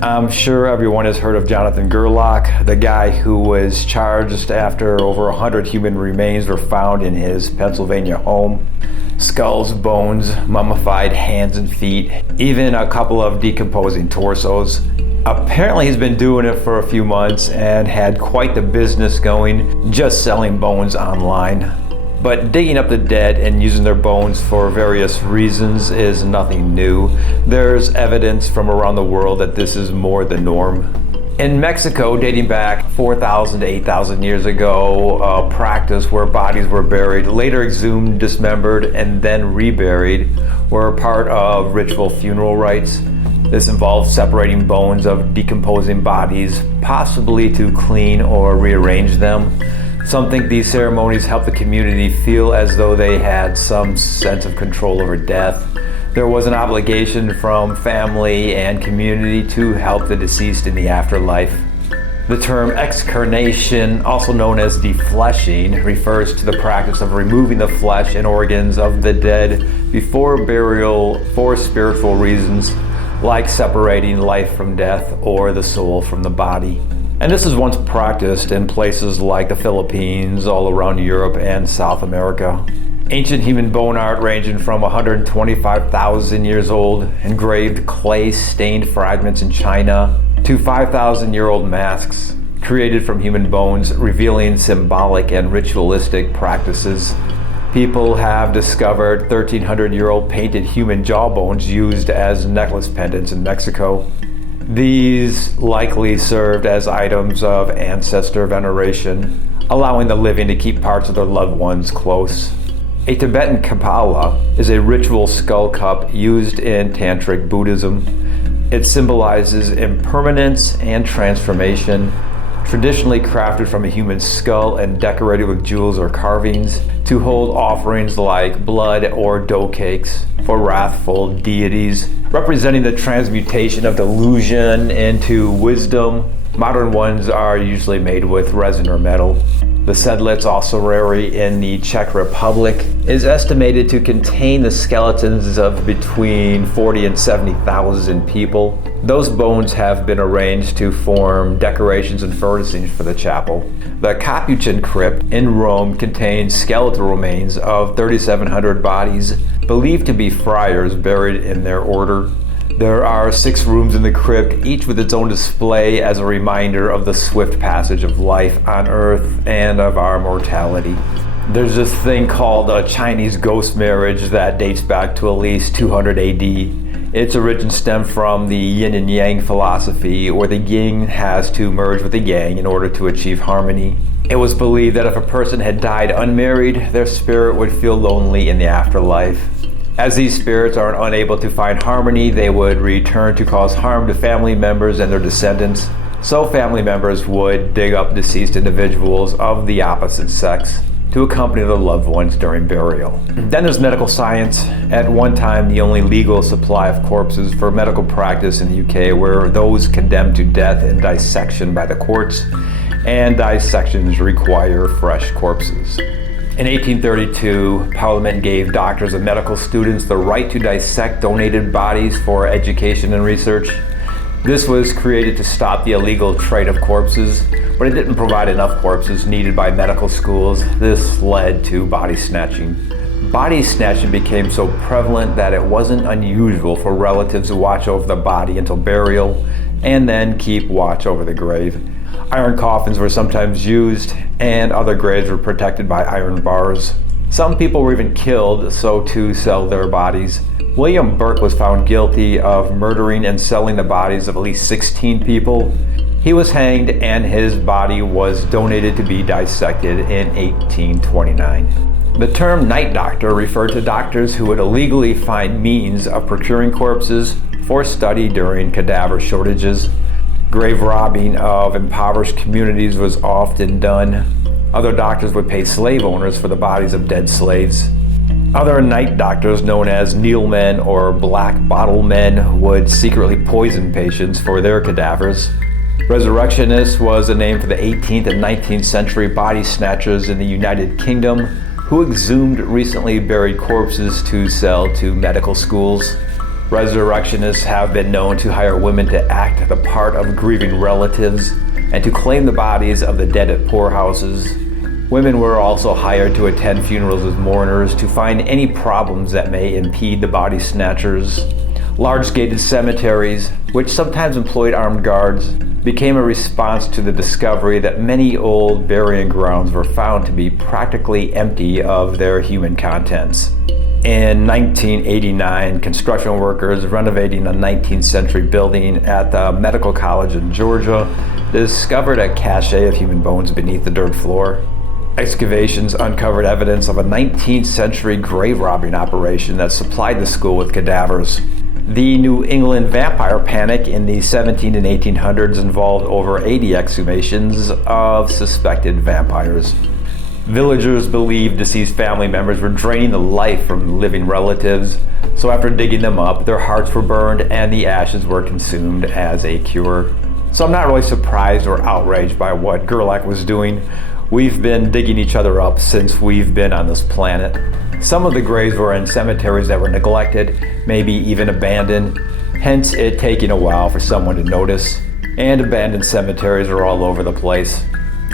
I'm sure everyone has heard of Jonathan Gerlach, the guy who was charged after over 100 human remains were found in his Pennsylvania home. Skulls, bones, mummified hands and feet, even a couple of decomposing torsos. Apparently he's been doing it for a few months and had quite the business going, just selling bones online. But digging up the dead and using their bones for various reasons is nothing new. There's evidence from around the world that this is more the norm. In Mexico, dating back 4,000 to 8,000 years ago, a practice where bodies were buried, later exhumed, dismembered, and then reburied, were part of ritual funeral rites. This involved separating bones of decomposing bodies, possibly to clean or rearrange them. Some think these ceremonies help the community feel as though they had some sense of control over death. There was an obligation from family and community to help the deceased in the afterlife. The term excarnation, also known as defleshing, refers to the practice of removing the flesh and organs of the dead before burial for spiritual reasons, like separating life from death or the soul from the body. And this is once practiced in places like the Philippines, all around Europe and South America. Ancient human bone art ranging from 125,000 years old, engraved clay-stained fragments in China, to 5,000-year-old masks created from human bones, revealing symbolic and ritualistic practices. People have discovered 1,300-year-old painted human jawbones used as necklace pendants in Mexico. These likely served as items of ancestor veneration, allowing the living to keep parts of their loved ones close. A Tibetan Kapala is a ritual skull cup used in Tantric Buddhism. It symbolizes impermanence and transformation, traditionally crafted from a human skull and decorated with jewels or carvings to hold offerings like blood or dough cakes for wrathful deities, representing the transmutation of delusion into wisdom. Modern ones are usually made with resin or metal. The Sedlitz ossuary in the Czech Republic is estimated to contain the skeletons of between 40 and 70,000 people. Those bones have been arranged to form decorations and furnishings for the chapel. The Capuchin crypt in Rome contains skeletal remains of 3,700 bodies, believed to be friars buried in their order. There are 6 rooms in the crypt, each with its own display as a reminder of the swift passage of life on earth and of our mortality. There's this thing called a Chinese ghost marriage that dates back to at least 200 AD. Its origin stemmed from the yin and yang philosophy, where the yin has to merge with the yang in order to achieve harmony. It was believed that if a person had died unmarried, their spirit would feel lonely in the afterlife. As these spirits are unable to find harmony, they would return to cause harm to family members and their descendants. So family members would dig up deceased individuals of the opposite sex to accompany their loved ones during burial. Then there's medical science. At one time, the only legal supply of corpses for medical practice in the UK were those condemned to death and dissection by the courts, and dissections require fresh corpses. In 1832, Parliament gave doctors and medical students the right to dissect donated bodies for education and research. This was created to stop the illegal trade of corpses, but it didn't provide enough corpses needed by medical schools. This led to body snatching. Body snatching became so prevalent that it wasn't unusual for relatives to watch over the body until burial and then keep watch over the grave. Iron coffins were sometimes used, and other graves were protected by iron bars. Some people were even killed so to sell their bodies. William Burke was found guilty of murdering and selling the bodies of at least 16 people. He was hanged, and his body was donated to be dissected in 1829. The term night doctor referred to doctors who would illegally find means of procuring corpses for study during cadaver shortages. Grave robbing of impoverished communities was often done. Other doctors would pay slave owners for the bodies of dead slaves. Other night doctors, known as needlemen or black bottle men, would secretly poison patients for their cadavers. Resurrectionist was a name for the 18th and 19th century body snatchers in the United Kingdom who exhumed recently buried corpses to sell to medical schools. Resurrectionists have been known to hire women to act the part of grieving relatives and to claim the bodies of the dead at poorhouses. Women were also hired to attend funerals as mourners to find any problems that may impede the body snatchers. Large gated cemeteries, which sometimes employed armed guards, became a response to the discovery that many old burying grounds were found to be practically empty of their human contents. In 1989, construction workers renovating a 19th century building at the Medical College in Georgia discovered a cache of human bones beneath the dirt floor. Excavations uncovered evidence of a 19th century grave robbing operation that supplied the school with cadavers. The New England vampire panic in the 17 and 1800s involved over 80 exhumations of suspected vampires. Villagers believed deceased family members were draining the life from living relatives, so after digging them up, their hearts were burned and the ashes were consumed as a cure. So I'm not really surprised or outraged by what Gerlach was doing. We've been digging each other up since we've been on this planet. Some of the graves were in cemeteries that were neglected, maybe even abandoned, hence it taking a while for someone to notice. And abandoned cemeteries are all over the place.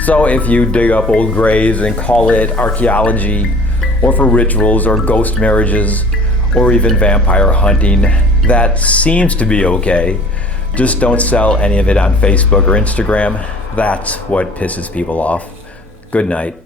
So if you dig up old graves and call it archaeology, or for rituals or ghost marriages, or even vampire hunting, that seems to be okay. Just don't sell any of it on Facebook or Instagram. That's what pisses people off. Good night.